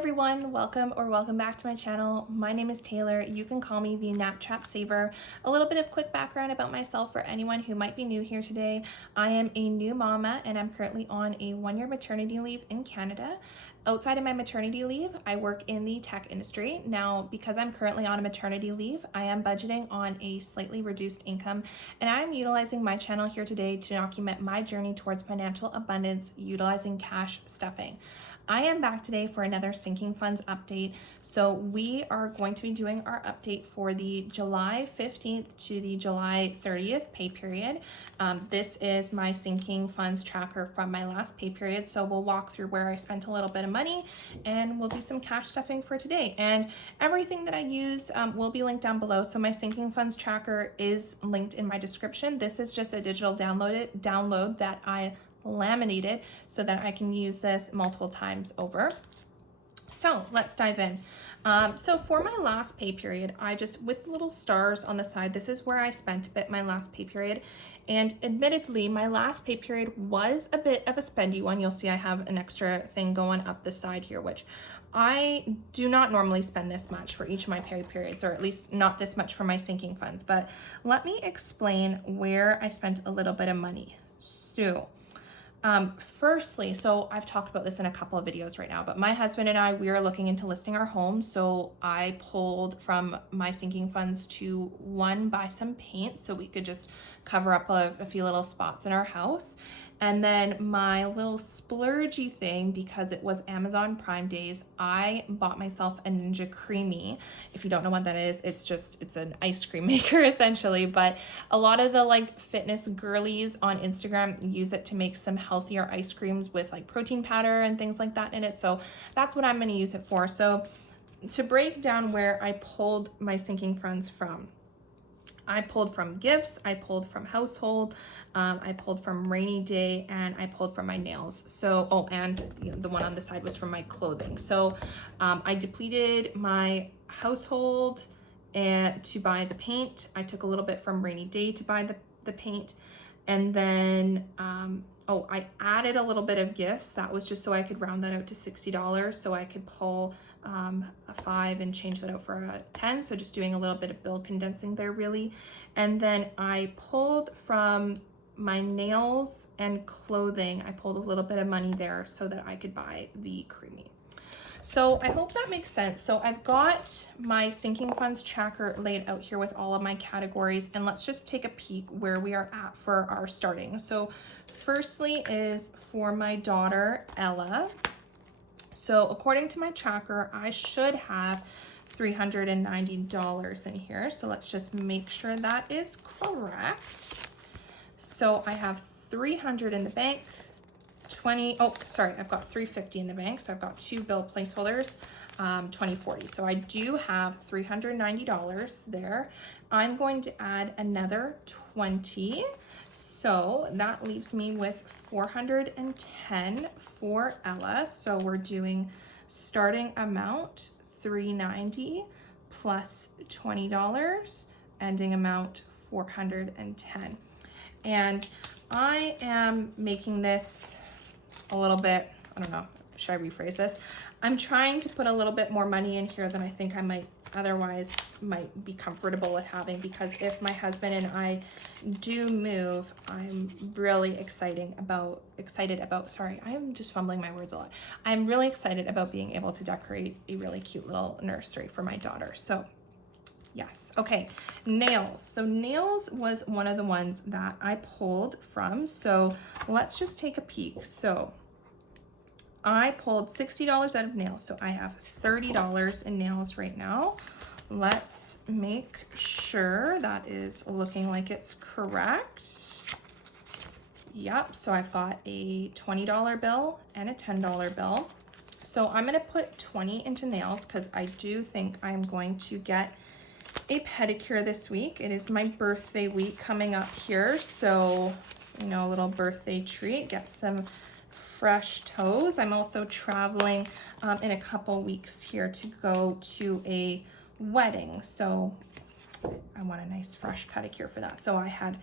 everyone, welcome back to my channel. My name is Taylor. You can call me the Nap Trap Saver. A little bit of quick background about myself for anyone who might be new here today. I am a new mama and I'm currently on a 1-year maternity leave in Canada. Outside of my maternity leave, I work in the tech industry. Now, because I'm currently on a maternity leave, I am budgeting on a slightly reduced income, and I'm utilizing my channel here today to document my journey towards financial abundance utilizing cash stuffing. I am back today for another sinking funds update. So we are going to be doing our update for the July 15th to the July 30th pay period. This is my sinking funds tracker from my last pay period. So we'll walk through where I spent a little bit of money and we'll do some cash stuffing for today. And everything that I use will be linked down below. So my sinking funds tracker is linked in my description. This is just a digital download that I laminated so that I can use this multiple times over. So let's dive in. So for my last pay period, I just, with little stars on the side, this is where I spent a bit my last pay period. And admittedly, my last pay period was a bit of a spendy one. You'll see I have an extra thing going up the side here, which I do not normally spend this much for each of my pay periods, or at least not this much for my sinking funds. But let me explain where I spent a little bit of money. So firstly, so I've talked about this in a couple of videos right now, but my husband and I, we are looking into listing our home. So I pulled from my sinking funds to buy some paint so we could just cover up a few little spots in our house. And then my little splurgy thing, because it was Amazon Prime days, I bought myself a Ninja Creamy. If you don't know what that is, it's an ice cream maker essentially, but a lot of the like fitness girlies on Instagram use it to make some healthier ice creams with like protein powder and things like that in it. So that's what I'm going to use it for. So to break down where I pulled my sinking funds from, I pulled from gifts, I pulled from household, I pulled from rainy day, and I pulled from my nails. So, and the one on the side was from my clothing. So I depleted my household and to buy the paint. I took a little bit from rainy day to buy the paint. And then, I added a little bit of gifts. That was just so I could round that out to $60 so I could pull a 5 and change that out for a 10. So just doing a little bit of bill condensing there really. And then I pulled from my nails and clothing. I pulled a little bit of money there so that I could buy the creamy. So I hope that makes sense. So I've got my sinking funds tracker laid out here with all of my categories, and let's just take a peek where we are at for our starting. So firstly is for my daughter, Ella. So according to my tracker, I should have $390 in here. So let's just make sure that is correct. So I have 300 in the bank, I've got 350 in the bank. So I've got 2 bill placeholders, 2040. So I do have $390 there. I'm going to add another 20. So that leaves me with 410 for Ella. So we're doing starting amount $390 plus $20, ending amount 410. And I am making this a little bit, I don't know, should I rephrase this? I'm trying to put a little bit more money in here than I think I might otherwise be comfortable with having, because if my husband and I do move, I'm really excited about, sorry, I'm just fumbling my words a lot. I'm really excited about being able to decorate a really cute little nursery for my daughter. So yes. Okay. Nails. So nails was one of the ones that I pulled from. So let's just take a peek. So I pulled $60 out of nails. So I have $30 in nails right now. Let's make sure that is looking like it's correct. Yep. So I've got a $20 bill and a $10 bill. So I'm going to put 20 into nails because I do think I'm going to get a pedicure this week. It is my birthday week coming up here. So, a little birthday treat, get some fresh toes. I'm also traveling in a couple weeks here to go to a wedding. So I want a nice fresh pedicure for that. So I had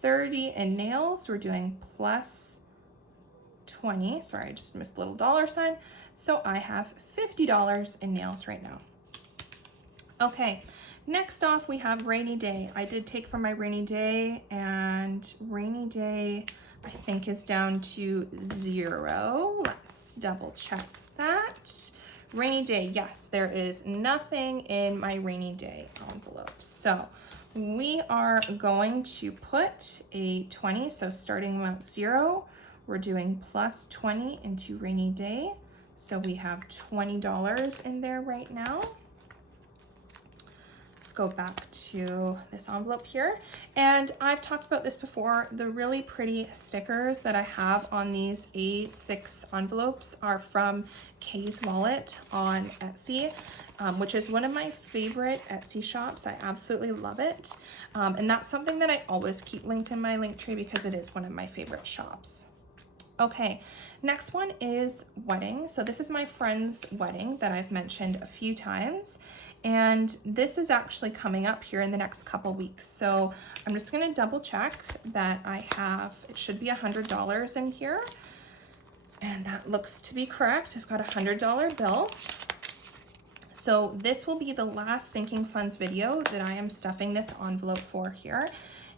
30 in nails. We're doing plus 20. Sorry, I just missed a little dollar sign. So I have $50 in nails right now. Okay, next off we have rainy day. I did take from my rainy day, and rainy day I think is down to 0. Let's double check that. Rainy day, yes, there is nothing in my rainy day envelope. So we are going to put a 20, so starting amount 0, we're doing plus 20 into rainy day. So we have $20 in there right now. Let's go back to this envelope here. And I've talked about this before. The really pretty stickers that I have on these A6 envelopes are from Kay's Wallet on Etsy, which is one of my favorite Etsy shops. I absolutely love it. And that's something that I always keep linked in my link tree because it is one of my favorite shops. Okay, next one is wedding. So this is my friend's wedding that I've mentioned a few times. And this is actually coming up here in the next couple weeks. So I'm just gonna double check that I have, it should be $100 in here. And that looks to be correct. I've got a $100 bill. So this will be the last sinking funds video that I am stuffing this envelope for here.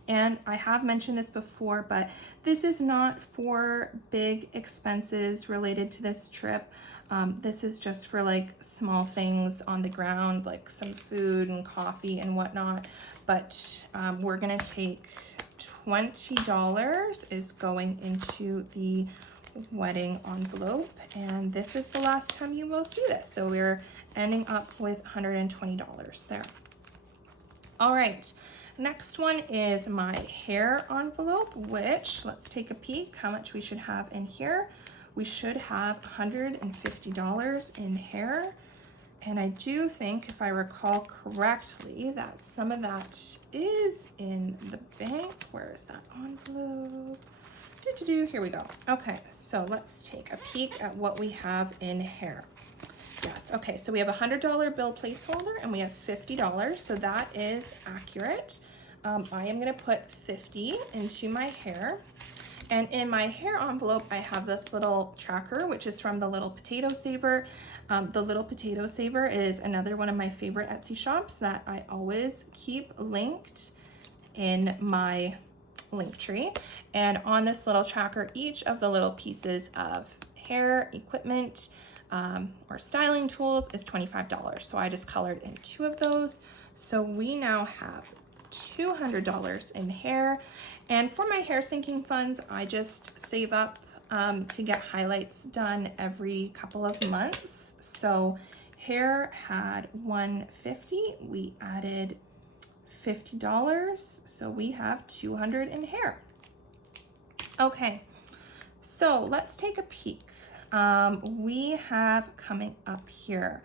And I have mentioned this before, but this is not for big expenses related to this trip. This is just for like small things on the ground, like some food and coffee and whatnot. But we're gonna take $20 is going into the wedding envelope. And this is the last time you will see this. So we're ending up with $120 there. All right. Next one is my hair envelope, which let's take a peek how much we should have in here. We should have $150 in hair. And I do think, if I recall correctly, that some of that is in the bank. Where is that envelope? Here we go. Okay, so let's take a peek at what we have in hair. Yes, okay, so we have a $100 bill placeholder and we have $50, so that is accurate. I am gonna put 50 into my hair. And in my hair envelope, I have this little tracker, which is from the Little Potato Saver. The Little Potato Saver is another one of my favorite Etsy shops that I always keep linked in my link tree. And on this little tracker, each of the little pieces of hair equipment or styling tools is $25. So I just colored in 2 of those. So we now have $200 in hair. And for my hair sinking funds, I just save up to get highlights done every couple of months. So hair had $150, we added $50, so we have $200 in hair. Okay, so let's take a peek. We have coming up here,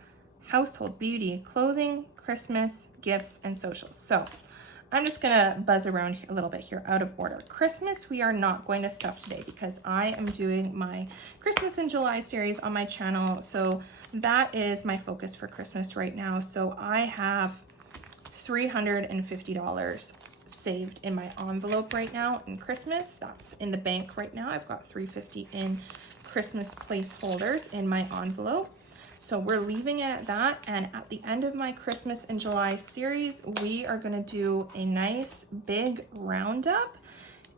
household, beauty, clothing, Christmas, gifts, and socials. So I'm just gonna buzz around here a little bit here out of order. Christmas, we are not going to stuff today because I am doing my Christmas in July series on my channel. So that is my focus for Christmas right now. So I have $350 saved in my envelope right now in Christmas. That's in the bank right now. I've got $350 in Christmas placeholders in my envelope. So we're leaving it at that. And at the end of my Christmas in July series, we are gonna do a nice big roundup.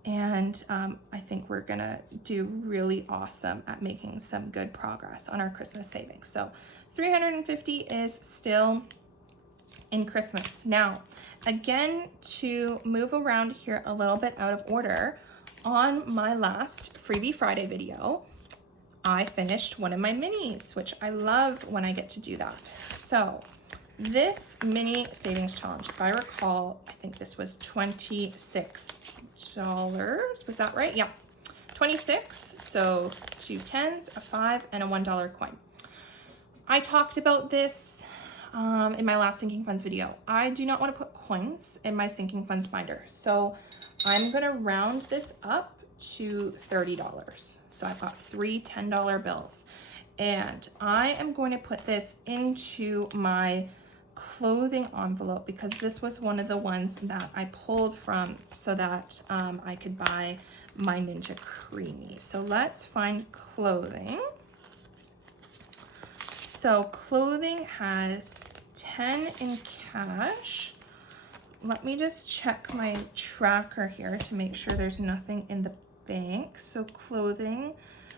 And I think we're gonna do really awesome at making some good progress on our Christmas savings. So 350 is still in Christmas. Now, again, to move around here a little bit out of order, on my last Freebie Friday video, I finished one of my minis, which I love when I get to do that. So this mini savings challenge, if I recall, I think this was $26. Was that right? Yeah, 26. So 2 10s, a 5, and a $1 coin. I talked about this in my last sinking funds video. I do not want to put coins in my sinking funds binder. So I'm going to round this up to $30. So I've got 3 $10 bills. And I am going to put this into my clothing envelope because this was one of the ones that I pulled from so that I could buy my Ninja Creamy. So let's find clothing. So clothing has 10 in cash. Let me just check my tracker here to make sure there's nothing in the bank. So clothing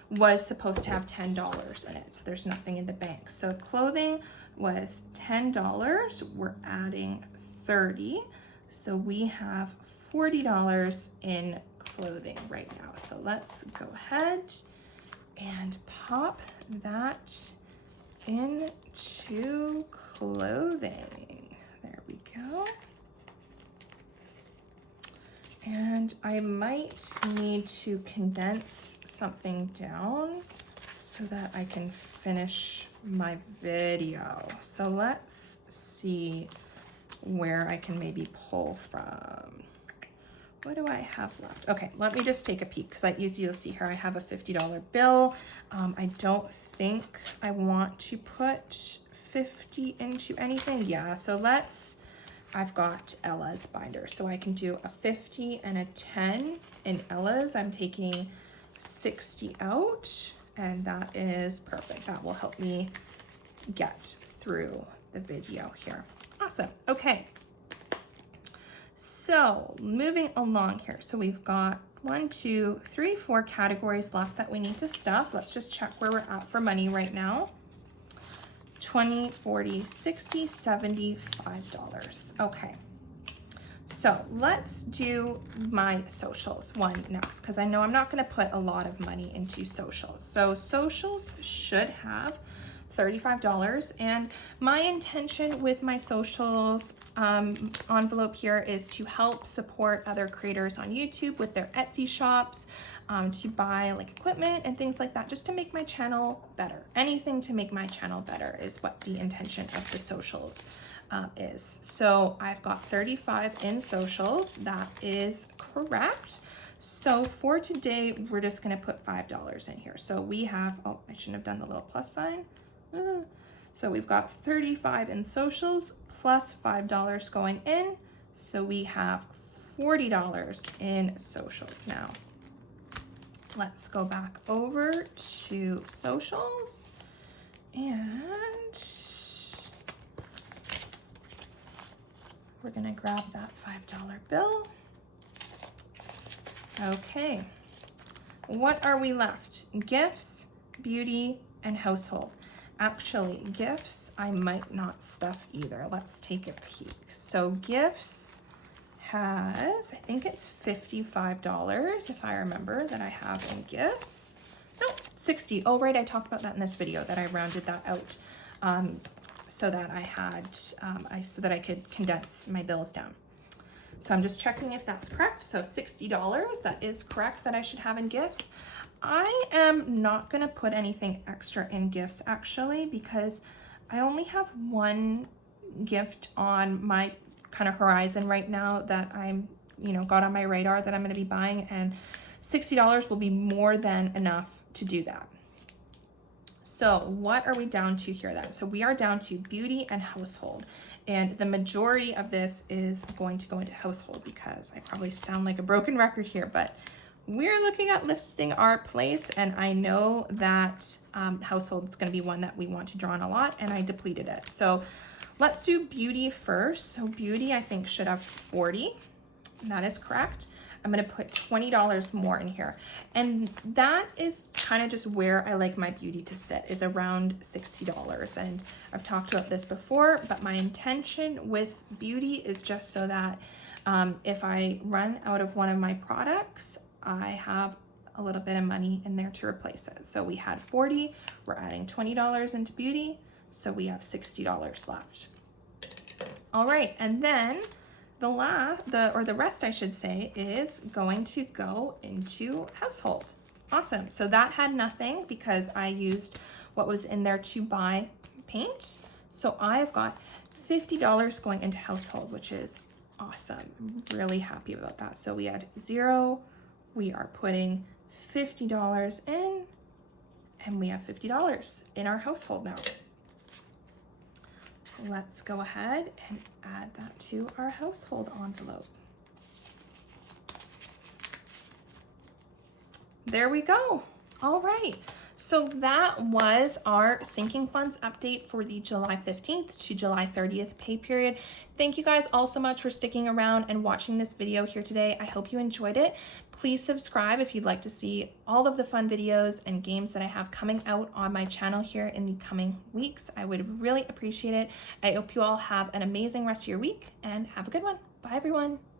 was supposed to have $10 in it, so there's nothing in the bank. So clothing was $10. We're adding 30, so we have $40 in clothing right now. So let's go ahead and pop that into clothing. There we go. And I might need to condense something down so that I can finish my video. So let's see where I can maybe pull from. What do I have left? Okay, let me just take a peek because you'll see here I have a $50 bill. I don't think I want to put 50 into anything. Yeah, so I've got Ella's binder, so I can do a 50 and a 10 in Ella's. I'm taking 60 out, and that is perfect. That will help me get through the video here. Awesome. Okay. So moving along here. So we've got 1, 2, 3, 4 categories left that we need to stuff. Let's just check where we're at for money right now. 20, 40, 60, 70, $5. Okay. So let's do my socials one next, because I know I'm not going to put a lot of money into socials. So socials should have $35, and my intention with my socials envelope here is to help support other creators on YouTube with their Etsy shops, to buy like equipment and things like that, just to make my channel better. Anything to make my channel better is what the intention of the socials is. So I've got 35 in socials. That is correct. So for today, we're just going to put $5 in here. So we have, oh, I shouldn't have done the little plus sign. So we've got 35 in socials plus $5 going in. So we have $40 in socials now. Let's go back over to socials and we're gonna grab that $5 bill. Okay, what are we left? Gifts, beauty, and household. Actually, gifts, I might not stuff either. Let's take a peek. So gifts has, I think it's $55 if I remember that I have in gifts. No, 60. Oh, right, I talked about that in this video that I rounded that out so that I had, so that I could condense my bills down. So I'm just checking if that's correct. So $60, that is correct that I should have in gifts. I am not gonna put anything extra in gifts actually, because I only have one gift on my kind of horizon right now that I'm, got on my radar that I'm gonna be buying, and $60 will be more than enough to do that. So what are we down to here then? So we are down to beauty and household. And the majority of this is going to go into household because I probably sound like a broken record here, but we're looking at listing our place, and I know that household is going to be one that we want to draw on a lot, and I depleted it. So let's do beauty first. So beauty, I think, should have 40. That is correct. I'm going to put $20 more in here. And that is kind of just where I like my beauty to sit, is around $60. And I've talked about this before, but my intention with beauty is just so that if I run out of one of my products, I have a little bit of money in there to replace it. So we had 40, we're adding $20 into beauty, so we have $60 left. All right, and then the rest I should say is going to go into household. Awesome, so that had nothing because I used what was in there to buy paint. So I've got $50 going into household, which is awesome. I'm really happy about that. So we had 0, we are putting $50 in, and we have $50 in our household now. Let's go ahead and add that to our household envelope. there we go. All right. So that was our sinking funds update for the July 15th to July 30th pay period. Thank you guys all so much for sticking around and watching this video here today. I hope you enjoyed it. Please subscribe if you'd like to see all of the fun videos and games that I have coming out on my channel here in the coming weeks. I would really appreciate it. I hope you all have an amazing rest of your week and have a good one. Bye everyone.